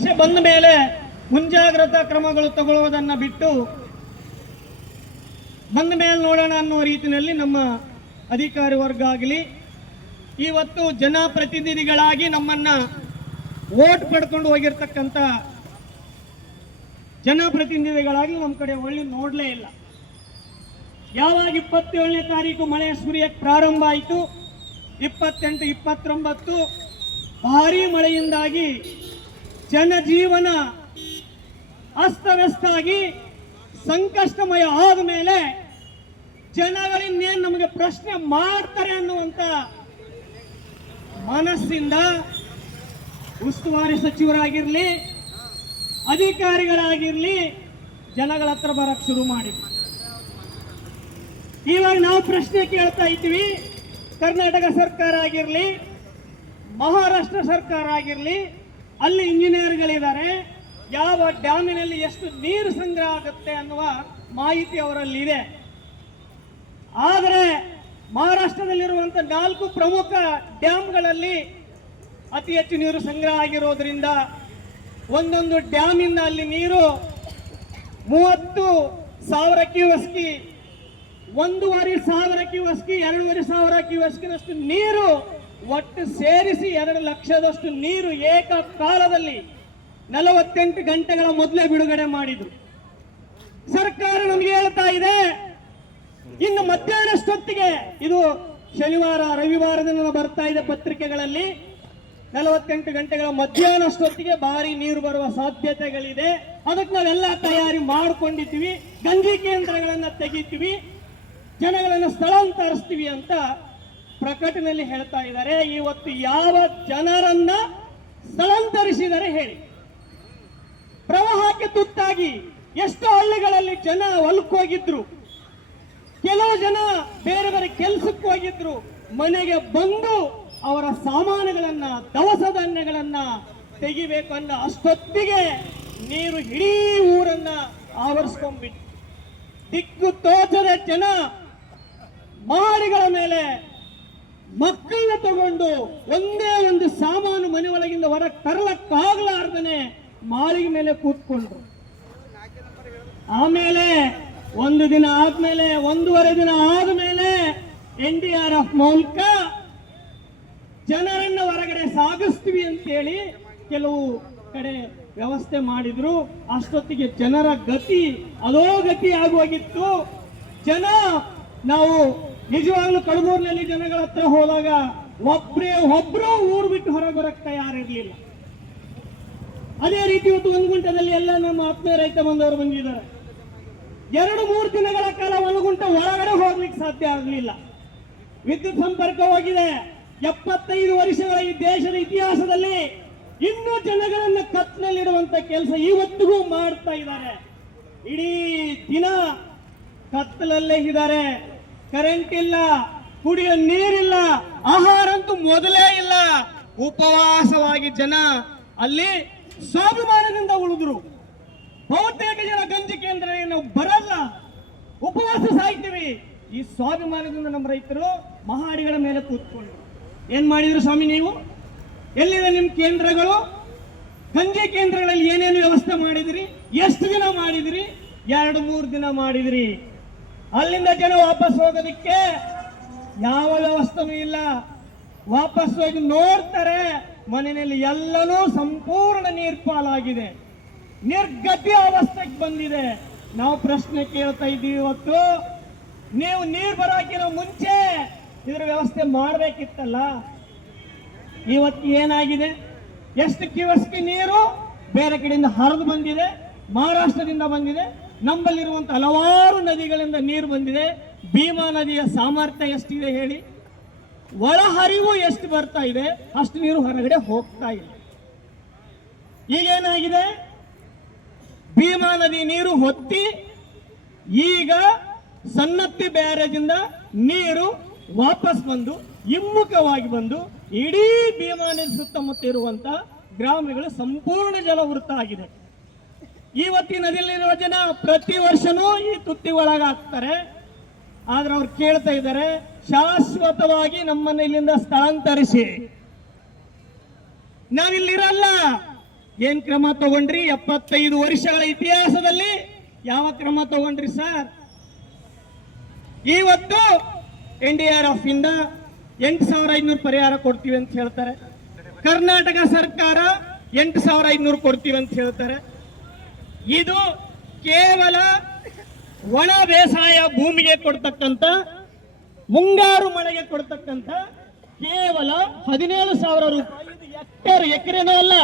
ಬಂದ ಮೇಲೆ ಮುಂಜಾಗ್ರತಾ ಕ್ರಮಗಳು ತಗೊಳ್ಳುವುದನ್ನ ಬಿಟ್ಟು ಬಂದ ಮೇಲೆ ನೋಡೋಣ ಅನ್ನೋ ರೀತಿಯಲ್ಲಿ ನಮ್ಮ ಅಧಿಕಾರಿ ವರ್ಗ ಆಗಲಿ, ಇವತ್ತು ಜನಪ್ರತಿನಿಧಿಗಳಾಗಿ ನಮ್ಮನ್ನ ಓಟ್ ಪಡ್ಕೊಂಡು ಹೋಗಿರ್ತಕ್ಕಂಥ ಜನಪ್ರತಿನಿಧಿಗಳಾಗಿ ನಮ್ಮ ಕಡೆ ಒಳ್ಳೆ ನೋಡಲೇ ಇಲ್ಲ. ಯಾವಾಗ ಇಪ್ಪತ್ತೇಳನೇ ತಾರೀಕು ಮಳೆ ಸುರಿಯಕ್ಕೆ ಪ್ರಾರಂಭ ಆಯಿತು, ಇಪ್ಪತ್ತೆಂಟು, ಇಪ್ಪತ್ತೊಂಬತ್ತು, ಭಾರೀ ಮಳೆಯಿಂದಾಗಿ ಜನಜೀವನ ಅಸ್ತವ್ಯಸ್ತ ಆಗಿ ಸಂಕಷ್ಟಮಯ ಆದ ಮೇಲೆ ಜನಗಳಿನ್ನೇನು ನಮಗೆ ಪ್ರಶ್ನೆ ಮಾಡ್ತಾರೆ ಅನ್ನುವಂಥ ಮನಸ್ಸಿಂದ ಉಸ್ತುವಾರಿ ಸಚಿವರಾಗಿರಲಿ, ಅಧಿಕಾರಿಗಳಾಗಿರಲಿ ಜನಗಳ ಹತ್ರ ಬರಕ್ ಶುರು ಮಾಡಿದ್ರು. ಇವಾಗ ನಾವು ಪ್ರಶ್ನೆ ಕೇಳ್ತಾ ಇದ್ದೀವಿ, ಕರ್ನಾಟಕ ಸರ್ಕಾರ ಆಗಿರಲಿ, ಮಹಾರಾಷ್ಟ್ರ ಸರ್ಕಾರ ಆಗಿರ್ಲಿ ಅಲ್ಲಿ ಇಂಜಿನಿಯರ್ಗಳಿದ್ದಾರೆ. ಯಾವ ಡ್ಯಾಮಿನಲ್ಲಿ ಎಷ್ಟು ನೀರು ಸಂಗ್ರಹ ಆಗುತ್ತೆ ಅನ್ನುವ ಮಾಹಿತಿ ಅವರಲ್ಲಿ ಇದೆ ಆದರೆ ಮಹಾರಾಷ್ಟ್ರದಲ್ಲಿರುವಂಥ ನಾಲ್ಕು ಪ್ರಮುಖ ಡ್ಯಾಮ್ಗಳಲ್ಲಿ ಅತಿ ಹೆಚ್ಚು ನೀರು ಸಂಗ್ರಹ ಆಗಿರೋದ್ರಿಂದ ಒಂದೊಂದು ಡ್ಯಾಮಿಂದ ಅಲ್ಲಿ ನೀರು ಮೂವತ್ತು ಸಾವಿರ ಕ್ಯೂಸ್ಕಿ, ಒಂದೂವರೆ ಸಾವಿರ ಕ್ಯೂಸ್ಕಿ, ಎರಡೂವರೆ ಸಾವಿರ ಕ್ಯೂಸ್ಕಿನಷ್ಟು ನೀರು ಒಟ್ಟು ಸೇರಿಸಿ ಎರಡು ಲಕ್ಷದಷ್ಟು ನೀರು ಏಕಕಾಲದಲ್ಲಿ ನಲವತ್ತೆಂಟು ಗಂಟೆಗಳ ಮೊದಲೇ ಬಿಡುಗಡೆ ಮಾಡಿದ್ರು. ಸರ್ಕಾರ ನಮಗೆ ಹೇಳ್ತಾ ಇದೆ, ಇನ್ನು ಮಧ್ಯಾಹ್ನಷ್ಟೊತ್ತಿಗೆ ಇದು ಶನಿವಾರ ರವಿವಾರದಿಂದ ಬರ್ತಾ ಇದೆ ಪತ್ರಿಕೆಗಳಲ್ಲಿ. ನಲವತ್ತೆಂಟು ಗಂಟೆಗಳ ಮಧ್ಯಾಹ್ನಷ್ಟೊತ್ತಿಗೆ ಭಾರಿ ನೀರು ಬರುವ ಸಾಧ್ಯತೆಗಳಿದೆ. ಅದಕ್ಕೆ ನಾವೆಲ್ಲ ತಯಾರಿ ಮಾಡ್ಕೊಂಡಿದ್ದೀವಿ. ಗಂಜಿ ಕೇಂದ್ರಗಳನ್ನು ತೆಗಿತೀವಿ. ಜನಗಳನ್ನು ಸ್ಥಳಾಂತರಿಸ್ತೀವಿ ಅಂತ ಪ್ರಕಟಣೆಯಲ್ಲಿ ಹೇಳ್ತಾ ಇದ್ದಾರೆ, ಇವತ್ತು ಯಾವ ಜನರನ್ನ ಸ್ಥಳಾಂತರಿಸಿದರೆ ಹೇಳಿ? ಪ್ರವಾಹಕ್ಕೆ ತುತ್ತಾಗಿ ಎಷ್ಟು ಹಳ್ಳಿಗಳಲ್ಲಿ ಜನ ಹೊಲಕ್ಕೋಗಿದ್ರು ಕೆಲವು ಜನ ಬೇರೆ ಬೇರೆ ಕೆಲಸಕ್ಕೆ ಹೋಗಿದ್ರು. ಮನೆಗೆ ಬಂದು ಅವರ ಸಾಮಾನುಗಳನ್ನ, ದವಸ ಧಾನ್ಯಗಳನ್ನ ತೆಗಿಬೇಕು ಅನ್ನೋ ಅಷ್ಟೊತ್ತಿಗೆ ನೀರು ಇಡೀ ಊರನ್ನ ಆವರಿಸ್ಕೊಂಡ್ಬಿಟ್ಟು ದಿಕ್ಕು ತೋಚದ ಜನ ಮಹಡಿಗಳ ಮೇಲೆ ಮಕ್ಕಳನ್ನ ತಗೊಂಡು ಒಂದೇ ಒಂದು ಸಾಮಾನು ಮನೆ ಒಳಗಿಂದ ಹೊರ ತರಲಕ್ಕಾಗಲಾರ್ದನೆ ಮಾಳಿಗೆ ಮೇಲೆ ಕೂತ್ಕೊಂಡ್ರು. ಆಮೇಲೆ ಒಂದು ದಿನ ಆದ್ಮೇಲೆ, ಒಂದೂವರೆ ದಿನ ಆದ್ಮೇಲೆ ಎನ್ ಡಿ ಆರ್ ಎಫ್ ಮೂಲಕ ಜನರನ್ನ ಹೊರಗಡೆ ಸಾಗಿಸ್ತೀವಿ ಅಂತೇಳಿ ಕೆಲವು ಕಡೆ ವ್ಯವಸ್ಥೆ ಮಾಡಿದ್ರು. ಅಷ್ಟೊತ್ತಿಗೆ ಜನರ ಗತಿ ಅದೋ ಗತಿ ಆಗೋಗಿತ್ತು ಜನ ನಾವು ನಿಜವಾಗ್ಲೂ ಕಡಮೂರಿನಲ್ಲಿ ಜನಗಳ ಹತ್ರ ಹೋದಾಗ ಒಬ್ರೇ ಒಬ್ರು ಊರು ಬಿಟ್ಟು ಹೊರಗೆ ಬರಕ್ ತಯಾರಿರ್ಲಿಲ್ಲ. ಅದೇ ರೀತಿ ಇವತ್ತು ಒಂದು ಗುಂಟದಲ್ಲಿ ಎಲ್ಲ ನಮ್ಮ ಆತ್ಮೀಯ ರೈತ ಬಂದವರು ಬಂದಿದ್ದಾರೆ. ಎರಡು ಮೂರು ದಿನಗಳ ಕಾಲ ಒಂದು ಗುಂಟ ಒಳಗಡೆ ಹೋಗ್ಲಿಕ್ಕೆ ಸಾಧ್ಯ ಆಗಲಿಲ್ಲ. ವಿದ್ಯುತ್ ಸಂಪರ್ಕ ಹೋಗಿದೆ. ಎಪ್ಪತ್ತೈದು ವರ್ಷಗಳ ಈ ದೇಶದ ಇತಿಹಾಸದಲ್ಲಿ ಇನ್ನೂ ಜನಗಳನ್ನ ಕತ್ನಲ್ಲಿಡುವಂತ ಕೆಲಸ ಇವತ್ತಿಗೂ ಮಾಡ್ತಾ ಇದ್ದಾರೆ. ಇಡೀ ದಿನ ಕತ್ತಲಲ್ಲೇ ಇದ್ದಾರೆ. ಕರೆಂಟ್ ಇಲ್ಲ, ಕುಡಿಯೋ ನೀರಿಲ್ಲ ಆಹಾರ ಅಂತೂ ಮೊದಲೇ ಇಲ್ಲ. ಉಪವಾಸವಾಗಿ ಜನ ಅಲ್ಲಿ ಸ್ವಾಭಿಮಾನದಿಂದ ಉಳಿದ್ರು. ಬಹುತೇಕ ಜನ ಗಂಜಿ ಕೇಂದ್ರ ನಾವು ಬರಲ್ಲ. ಉಪವಾಸ ಸಾಯ್ತೀವಿ. ಈ ಸ್ವಾಭಿಮಾನದಿಂದ ನಮ್ಮ ರೈತರು ಮಹಾಡಿಗಳ ಮೇಲೆ ಕೂತ್ಕೊಂಡ್ರು. ಏನ್ ಮಾಡಿದ್ರು ಸ್ವಾಮಿ ನೀವು? ಎಲ್ಲಿದೆ ನಿಮ್ ಕೇಂದ್ರಗಳು? ಗಂಜಿ ಕೇಂದ್ರಗಳಲ್ಲಿ ಏನೇನು ವ್ಯವಸ್ಥೆ ಮಾಡಿದಿರಿ? ಎಷ್ಟು ದಿನ ಮಾಡಿದಿರಿ? ಎರಡು, ಮೂರು ದಿನ ಮಾಡಿದಿರಿ. ಅಲ್ಲಿಂದ ಜನ ವಾಪಸ್ ಹೋಗೋದಕ್ಕೆ ಯಾವ ವ್ಯವಸ್ಥೆನೂ ಇಲ್ಲ. ವಾಪಸ್ ಹೋಗಿ ನೋಡ್ತಾರೆ, ಮನೆಯಲ್ಲಿ ಎಲ್ಲನೂ ಸಂಪೂರ್ಣ ನೀರ್ಪಾಲಾಗಿದೆ ನಿರ್ಗತಿ ಅವಸ್ಥೆಗೆ ಬಂದಿದೆ. ನಾವು ಪ್ರಶ್ನೆ ಕೇಳ್ತಾ ಇದ್ದೀವಿ ಇವತ್ತು. ನೀವು ನೀರು ಬರೋಕಿನ ಮುಂಚೆ ಇದರ ವ್ಯವಸ್ಥೆ ಮಾಡಬೇಕಿತ್ತಲ್ಲ? ಇವತ್ತು ಏನಾಗಿದೆ? ಎಷ್ಟು ಕಿವಸ್ಕಿ ನೀರು ಬೇರೆ ಕಡೆಯಿಂದ ಹರಿದು ಬಂದಿದೆ. ಮಹಾರಾಷ್ಟ್ರದಿಂದ ಬಂದಿದೆ. ನಮ್ಮಲ್ಲಿರುವಂತ ಹಲವಾರು ನದಿಗಳಿಂದ ನೀರು ಬಂದಿದೆ. ಭೀಮಾ ನದಿಯ ಸಾಮರ್ಥ್ಯ ಎಷ್ಟಿದೆ ಹೇಳಿ? ಒಳಹರಿವು ಎಷ್ಟು ಬರ್ತಾ ಇದೆ? ಅಷ್ಟು ನೀರು ಹೊರಗಡೆ ಹೋಗ್ತಾ ಇಲ್ಲ. ಈಗೇನಾಗಿದೆ? ಭೀಮಾ ನದಿ ನೀರು ಹೊತ್ತಿ ಈಗ ಸನ್ನತ್ತಿ ಬ್ಯಾರೇಜಿಂದ ನೀರು ವಾಪಸ್ ಬಂದು, ಹಿಮ್ಮುಖವಾಗಿ ಬಂದು, ಇಡೀ ಭೀಮಾ ನದಿ ಸುತ್ತಮುತ್ತ ಇರುವಂತ ಗ್ರಾಮಗಳು ಸಂಪೂರ್ಣ ಜಲವೃತ ಆಗಿದೆ. ಇವತ್ತಿನ ನದಿಯಲ್ಲಿರುವ ಜನ ಪ್ರತಿ ವರ್ಷನೂ ಈ ತುತ್ತಿ ಒಳಗಾಗ್ತಾರೆ. ಆದ್ರೆ ಅವ್ರು ಕೇಳ್ತಾ ಇದ್ದಾರೆ, ಶಾಶ್ವತವಾಗಿ ನಮ್ಮನ್ನ ಇಲ್ಲಿಂದ ಸ್ಥಳಾಂತರಿಸಿ. ನಾವಿಲ್ಲಿರಲ್ಲ. ಏನ್ ಕ್ರಮ ತಗೊಂಡ್ರಿ? ಎಪ್ಪತ್ತೈದು ವರ್ಷಗಳ ಇತಿಹಾಸದಲ್ಲಿ ಯಾವ ಕ್ರಮ ತಗೊಂಡ್ರಿ ಸರ್? ಇವತ್ತು ಎನ್ ಡಿ ಆರ್ ಎಫ್ ಇಂದ ಎಂಟು ಸಾವಿರ ಐನೂರು ಪರಿಹಾರ ಕೊಡ್ತೀವಿ ಅಂತ ಹೇಳ್ತಾರೆ. ಕರ್ನಾಟಕ ಸರ್ಕಾರ ಎಂಟು ಸಾವಿರ ಐನೂರು ಕೊಡ್ತೀವಿ ಅಂತ ಹೇಳ್ತಾರೆ. ಇದು ಕೇವಲ ಒಣ ಬೇಸಾಯ ಭೂಮಿಗೆ ಕೊಡ್ತಕ್ಕಂಥ ಮುಂಗಾರು ಮಳೆಗೆ ಕೊಡ್ತಕ್ಕಂಥ ಕೇವಲ ಹದಿನೇಳು ಸಾವಿರ ರೂಪಾಯಿ ಎಕ್ಟೇರ್ ಎಕರೆನೂ ಅಲ್ಲ.